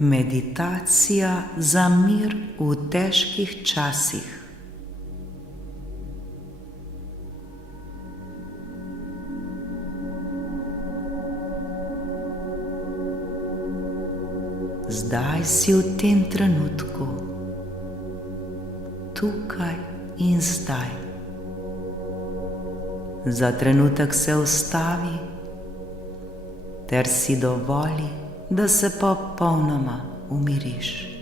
Meditacija za mir v težkih časih. Zdaj si v tem trenutku, tukaj in zdaj. Za trenutek se ustavi ter si dovoli, da se popolnoma umiriš.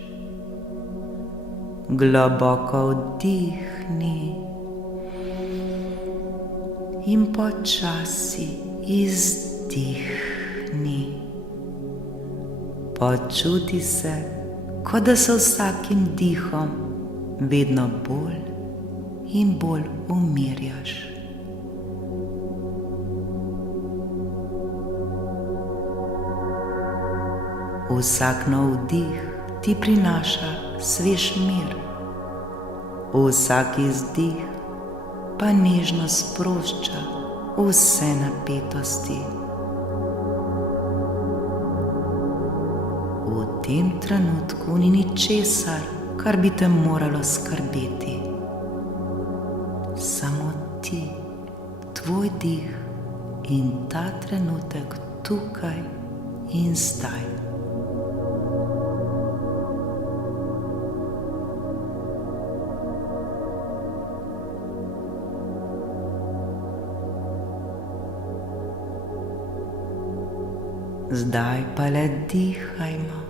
Globoko vdihni in počasi izdihni. Počuti se, kot da se vsakim dihom vedno bolj in bolj umirjaš. Vsak nov vdih ti prinaša svež mir, vsak izdih pa nežno sprošča vse napetosti. V tem trenutku ni ničesar, kar bi te moralo skrbeti. Samo ti, tvoj dih in ta trenutek tukaj in zdaj. Zdaj pa le dihajmo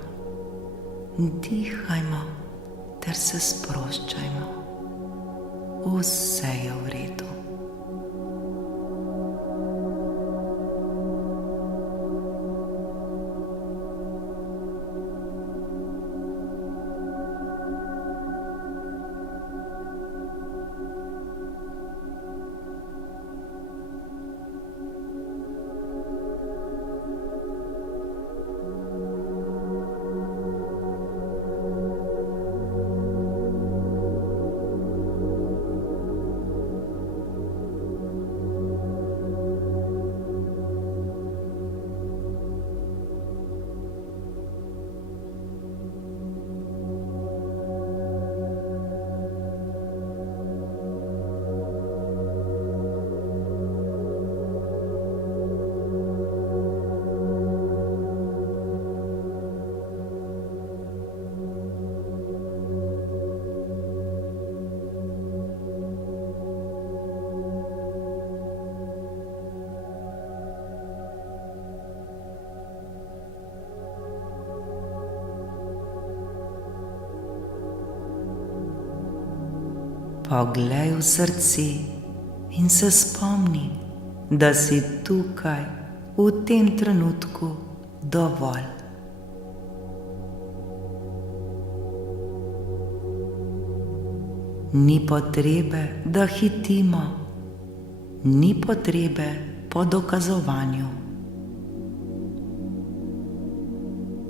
ter se sproščajmo. Vse je v redu. Poglej v srce in se spomni, da si tukaj v tem trenutku dovolj. Ni potrebe, da hitimo, ni potrebe po dokazovanju.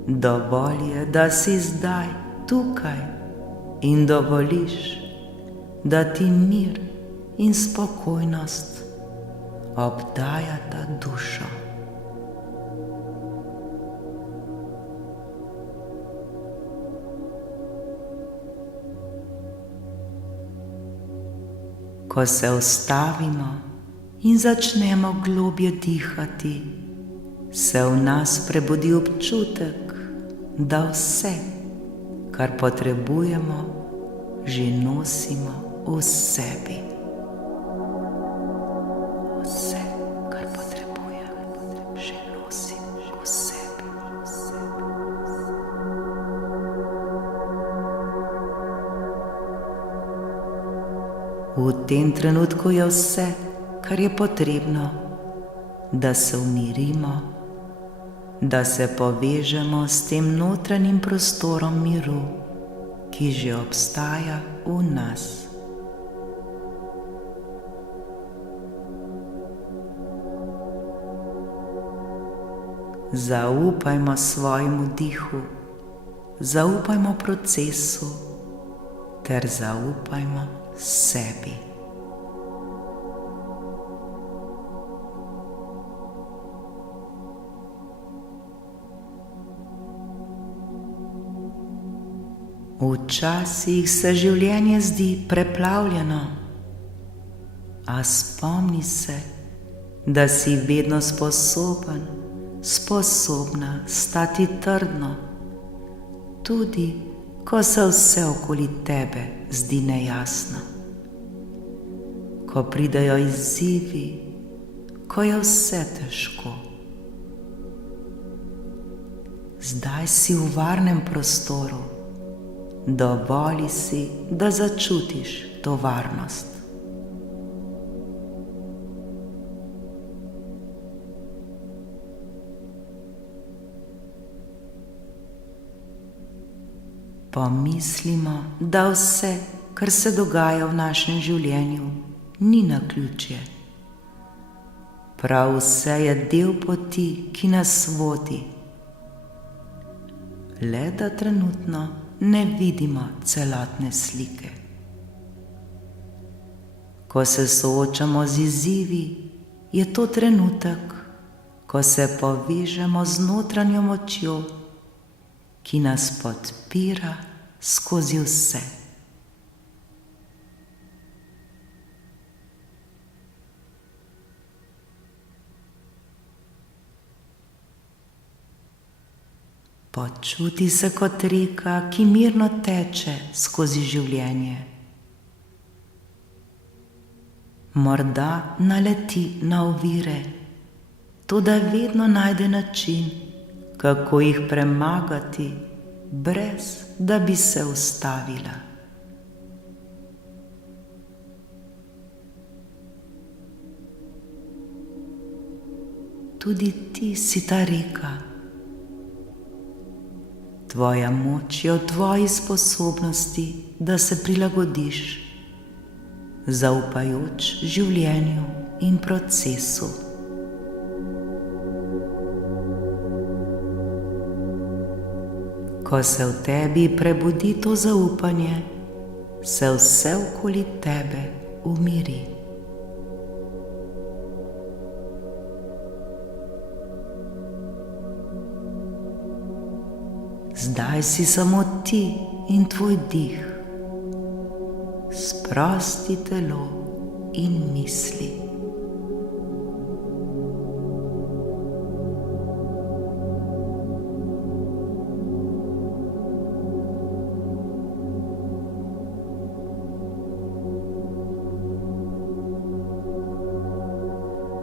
Dovolj je, da si zdaj tukaj in dovoliš, da ti mir in spokojnost obdajata dušo. Ko se ustavimo in začnemo globje dihati, se v nas prebudi občutek, da vse, kar potrebujemo, že nosimo v sebi. Vse, kar potrebujem, že nosim v sebi. V tem trenutku je vse, kar je potrebno, da se umirimo, da se povežemo s tem notranjim prostorom miru, ki že obstaja v nas. Zaupajmo svojemu dihu, zaupajmo procesu ter zaupajmo sebi. Včasih se življenje zdi preplavljeno, a spomni se, da si vedno sposobna stati trdno, tudi ko se vse okoli tebe zdi nejasno. Ko pridejo izzivi, ko je vse težko. Zdaj si v varnem prostoru, dovoli si, da začutiš to varnost. Pomislimo, da vse, kar se dogaja v našem življenju, ni naključje. Prav vse je del poti, ki nas vodi. Le da trenutno ne vidimo celotne slike. Ko se soočamo z izzivi, je to trenutek, ko se povežemo z notranjo močjo, ki nas podpira skozi vse. Počuti se kot reka, ki mirno teče skozi življenje. Morda naleti na ovire, toda vedno najde način, kako jih premagati, brez da bi se ustavila. Tudi ti si ta reka. Tvoja moč je v tvoji sposobnosti, da se prilagodiš, zaupajoč življenju in procesu. Ko se v tebi prebudi to zaupanje, se vse okoli tebe umiri. Zdaj si samo ti in tvoj dih, sprosti telo in misli.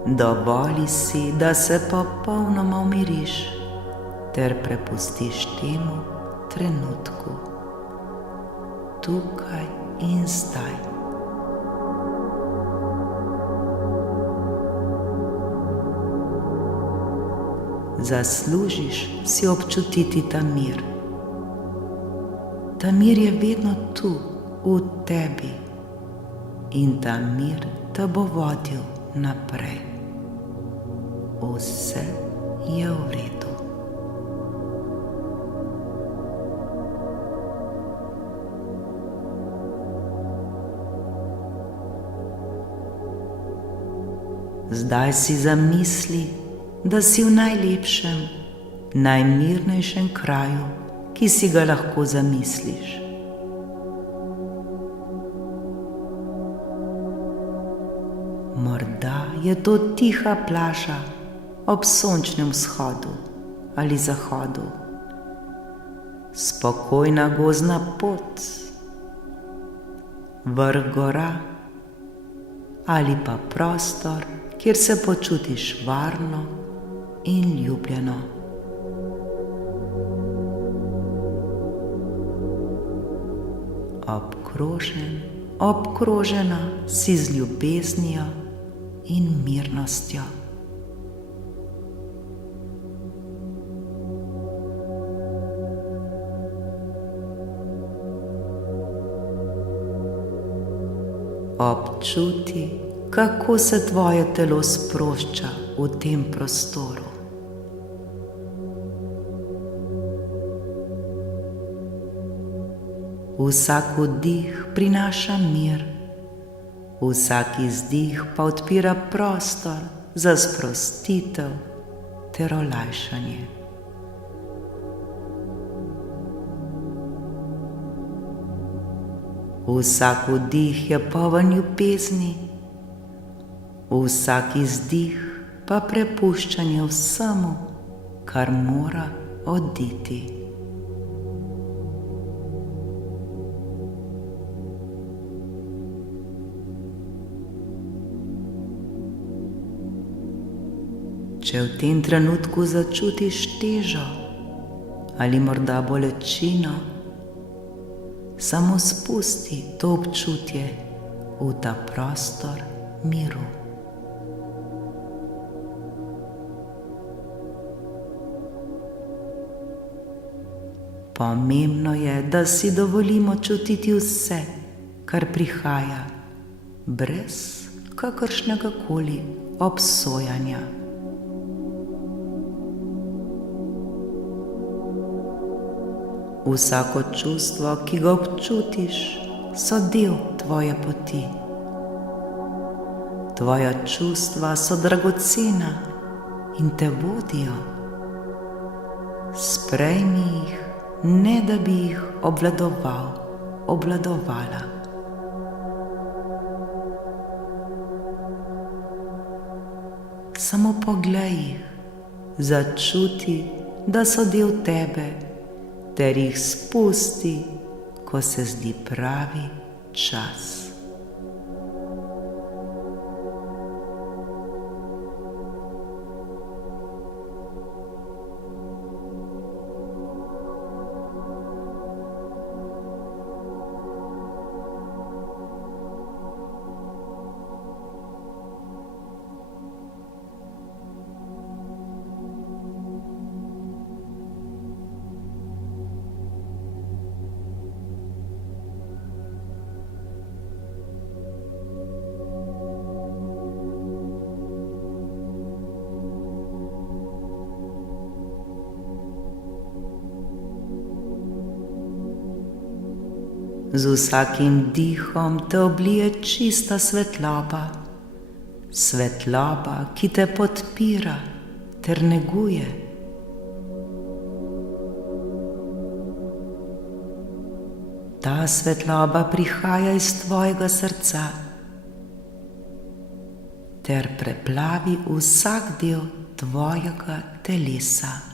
Dovoli si, da se popolnoma umiriš ter prepustiš temu trenutku, tukaj in zdaj. Zaslužiš si občutiti ta mir. Ta mir je vedno tu, v tebi, in ta mir te bo vodil naprej. Vse je v redu. Zdaj si zamisli, da si v najlepšem, najmirnejšem kraju, ki si ga lahko zamisliš. Morda je to tiha plaža ob sončnem vzhodu ali zahodu, spokojna gozdna pot, vrh gora ali pa prostor, kjer se počutiš varno in ljubljeno. Obkrožena si z ljubeznijo in mirnostjo. Občuti, kako se tvoje telo sprošča v tem prostoru. Vsak vdih prinaša mir, vsak izdih pa odpira prostor za sprostitev ter olajšanje. Vsak vdih je poln ljubezni, vsak izdih pa prepuščanje vsemu, kar mora oditi. Če v tem trenutku začutiš težo ali morda bolečino, samo spusti to občutje v ta prostor miru. Pomembno je, da si dovolimo čutiti vse, kar prihaja, brez kakršnega koli obsojanja. Vsako čustvo, ki ga občutiš, so del tvoje poti. Tvoja čustva so dragocena in te vodijo. Sprejmi jih, ne da bi jih obvladoval, obvladovala. Samo poglej jih, začuti, da so del tebe, ter jih spusti, ko se zdi pravi čas. Z vsakim dihom te oblije čista svetloba, svetloba, ki te podpira ter neguje. Ta svetloba prihaja iz tvojega srca ter preplavi vsak del tvojega telesa.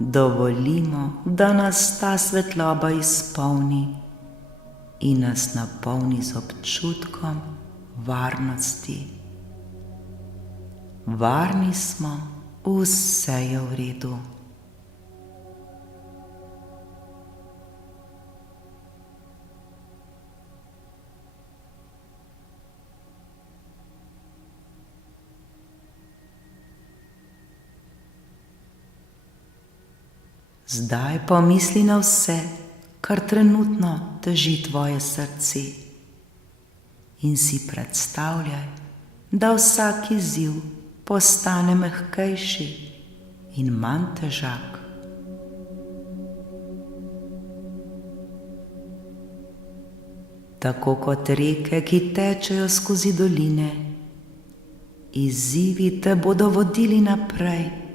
Dovolimo, da nas ta svetloba izpolni in nas napolni z občutkom varnosti. Varni smo, vse je v redu. Zdaj pomisli na vse, kar trenutno teži tvoje srce, in si predstavljaj, da vsak izziv postane mehkejši in manj težak. Tako kot reke, ki tečejo skozi doline, izzivi te bodo vodili naprej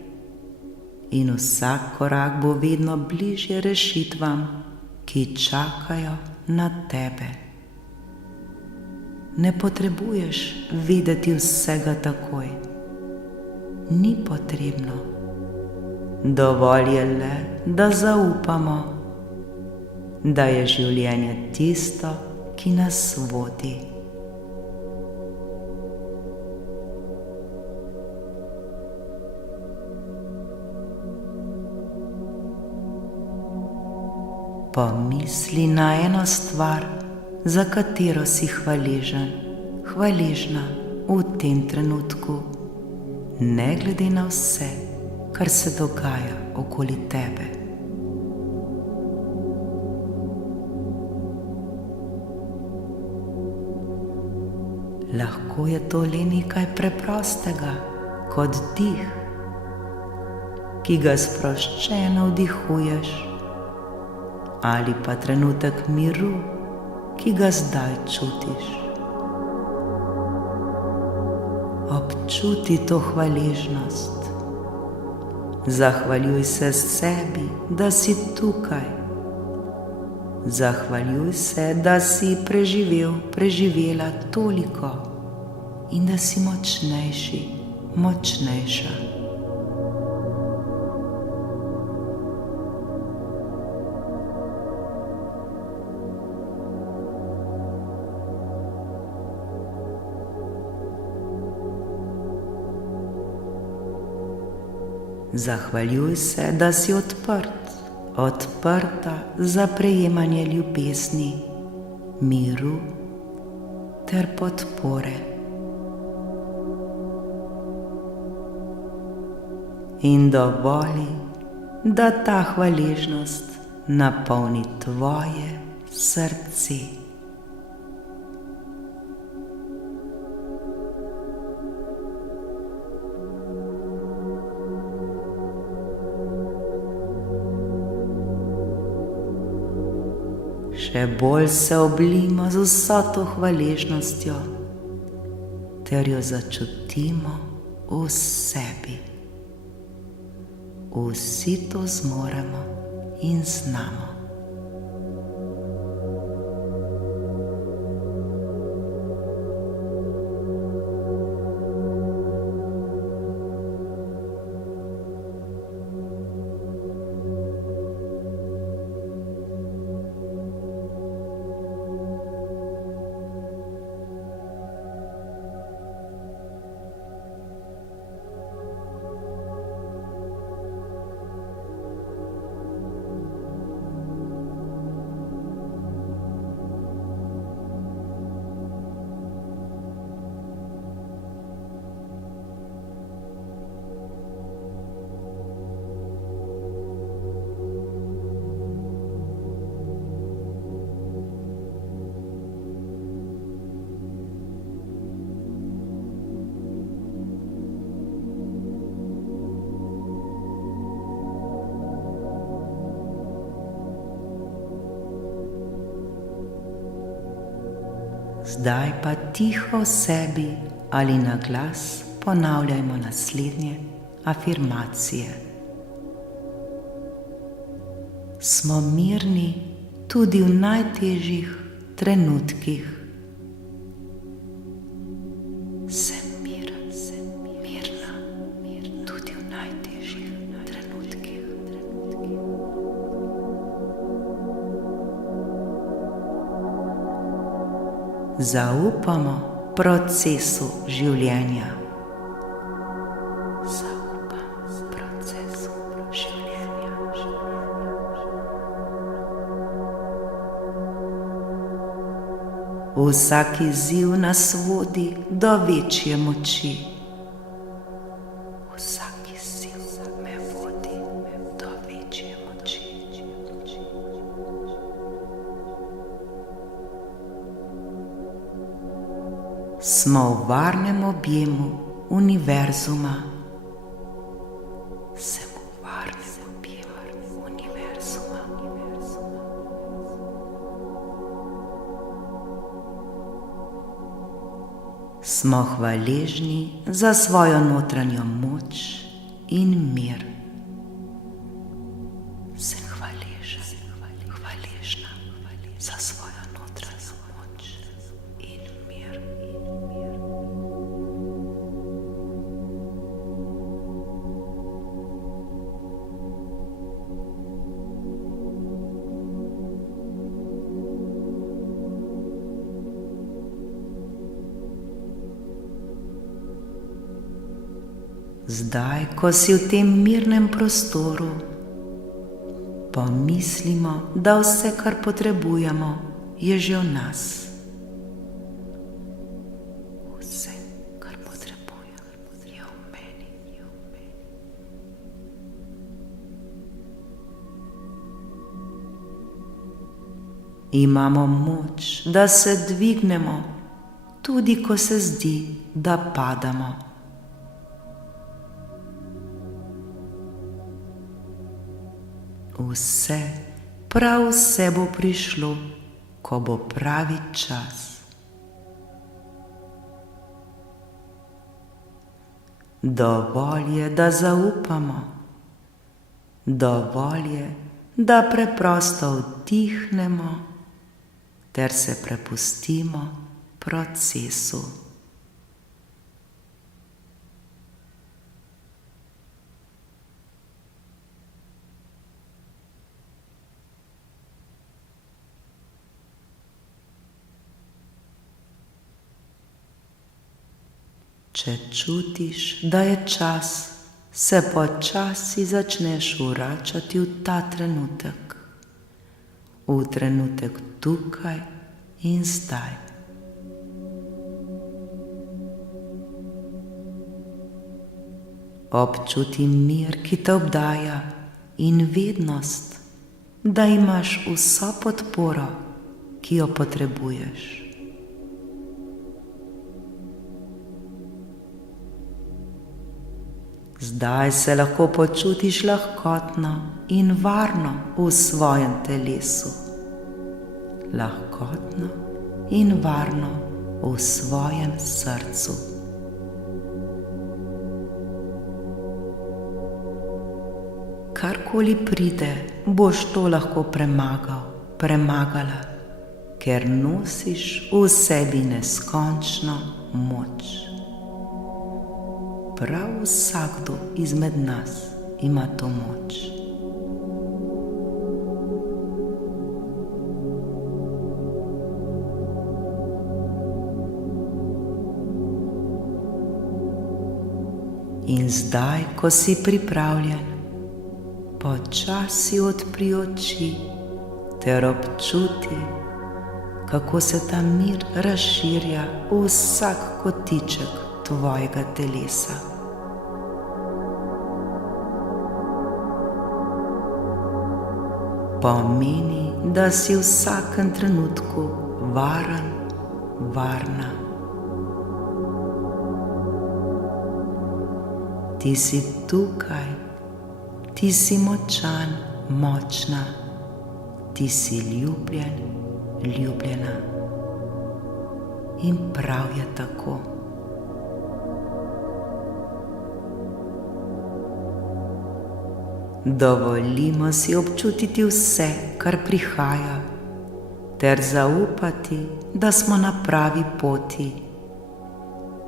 in vsak korak bo vedno bližje rešitvam, ki čakajo na tebe. Ne potrebuješ vedeti vsega takoj. Ni potrebno. Dovolj je le, da zaupamo, da je življenje tisto, ki nas vodi. Pomisli na eno stvar, za katero si hvaležen, hvaležna v tem trenutku, ne glede na vse, kar se dogaja okoli tebe. Lahko je to le nekaj preprostega, kot dih, ki ga sproščeno vdihuješ, ali pa trenutek miru, ki ga zdaj čutiš. Občuti to hvaležnost. Zahvaljuj se sebi, da si tukaj. Zahvaljuj se, da si preživela toliko in da si močnejši, močnejša. Zahvaljuj se, da si odprta za prejemanje ljubezni, miru ter podpore. In dovoli, da ta hvaležnost napolni tvoje srce. Še bolj se oblijmo z vso to hvaležnostjo ter jo začutimo v sebi. Vsi to zmoremo in znamo. Zdaj pa tiho v sebi ali na glas ponavljajmo naslednje afirmacije. Smo mirni tudi v najtežjih trenutkih. Sem mirna tudi v najtežjih trenutkih. Zaupamo procesu življenja. Zaupam procesu življenja. Vsak izziv nas vodi do večje moči. Vsak izziv me vodi do večje moči. Smo v varnem objemu univerzuma. Sem v varnem objemu univerzuma. Smo hvaležni za svojo notranjo moč in mir. Sem hvaležna za svojo notranjo moč in mir. Zdaj, ko si v tem mirnem prostoru, pomislimo, da vse, kar potrebujemo, je že v nas. Vse, kar potrebujem, je v meni. Imamo moč, da se dvignemo, tudi ko se zdi, da padamo. Prav vse bo prišlo, ko bo pravi čas. Dovolj je, da zaupamo Dovolj je, da preprosto vdihnemo ter se prepustimo procesu. Če čutiš, da je čas, se počasi začneš vračati v ta trenutek, v trenutek tukaj in zdaj. Občuti mir, ki te obdaja, in vednost, da imaš vso podporo, ki jo potrebuješ. Zdaj se lahko počutiš lahkotno in varno v svojem telesu. Lahkotno in varno v svojem srcu. Karkoli pride, boš to lahko premagal, premagala, ker nosiš v sebi neskončno moč. Prav vsakdo izmed nas ima to moč. In zdaj, ko si pripravljen, počasi odpri oči ter občuti, kako se ta mir razširja v vsak kotiček tvojega telesa. Pomeni, da si v vsakem trenutku varen, varna. Ti si tukaj, ti si močan, močna, ti si ljubljen, ljubljena. In prav je tako. Dovolimo si občutiti vse, kar prihaja, ter zaupati, da smo na pravi poti,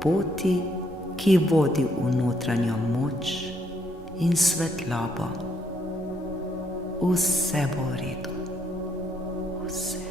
poti, ki vodi v notranjo moč in svetlobo. Vse bo v redu. Vse.